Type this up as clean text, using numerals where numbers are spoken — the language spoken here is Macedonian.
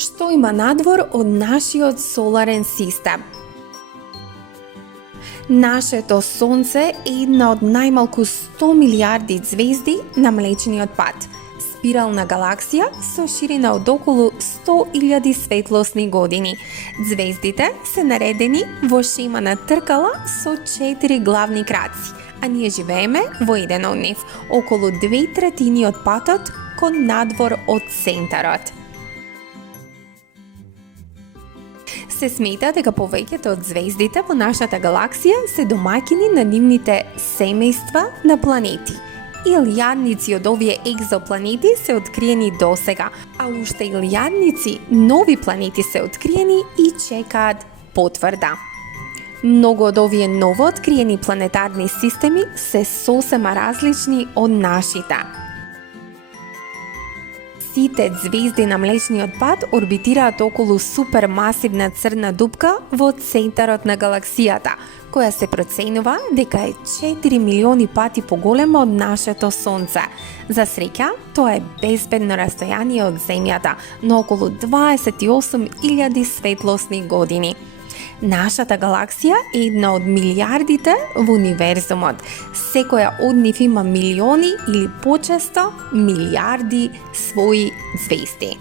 Што има надвор од нашиот соларен систем? Нашето Сонце е една од најмалку 100 милиарди звезди на Млечниот пат, спирална галаксија со ширина од околу 100.000 светлосни години. Звездите се наредени во шема на тркала со 4 главни краци, а ние живееме во еден од нив, околу 2/3 од патот кон надвор од центарот. Се смета дека повеќето од звездите во нашата галаксија се домаќини на нивните семејства на планети. Илјадници од овие екзопланети се откриени досега, а уште илјадници нови планети се откриени и чекаат потврда. Многу од овие новооткриени планетарни системи се сосема различни од нашите. Сите звезди на Млечниот пат орбитираат околу супермасивна црна дупка во центарот на галаксијата, која се проценува дека е 4 милиони пати поголема од нашето Сонце. За среќа, тоа е безбедно растојание од Земјата, на околу 28.000 светлосни години. Нашата галаксија е една од милиардите во универзумот. Секоја од нив има милиони или почесто милиарди своји звезди.